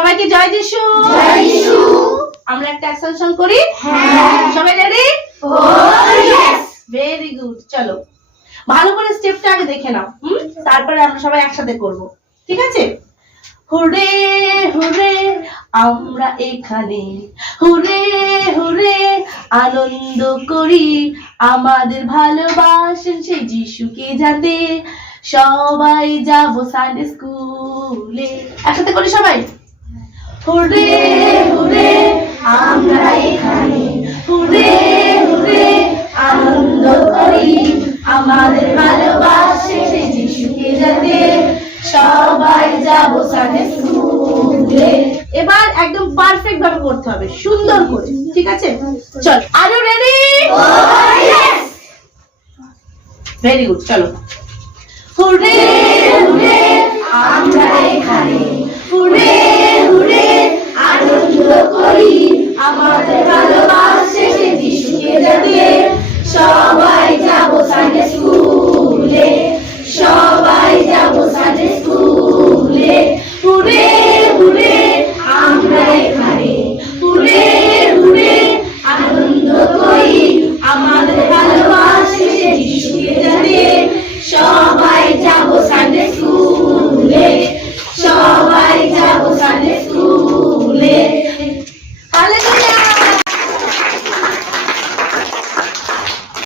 সবাইকে জয় যিশু। আমরা একটা সং করি। সবাই রেডি ভেরি গুড চলো। ভালো করে স্টেপটা আগে দেখে নাও। হুম? তারপরে আমরা সবাই একসাথে করব। ঠিক আছে? হুরে হুরে আমরা এখানে। হুরে হুরে আনন্দ করি। আমাদের ভালোবাসেন সেই যিশুকে যাতে সবাই যাব সানডে স্কুলে একসাথে করি সবাই? হুরে হুরে আমরা এখানে। হুরে হুরে আনন্দ করি। আমাদের ভালোবাসে সেই যিশুকে যাতে সবাই যাব এবার একদম পারফেক্ট ভাবে করতে হবে সুন্দর করে ঠিক আছে? চল are you ready very good চলো। হুরে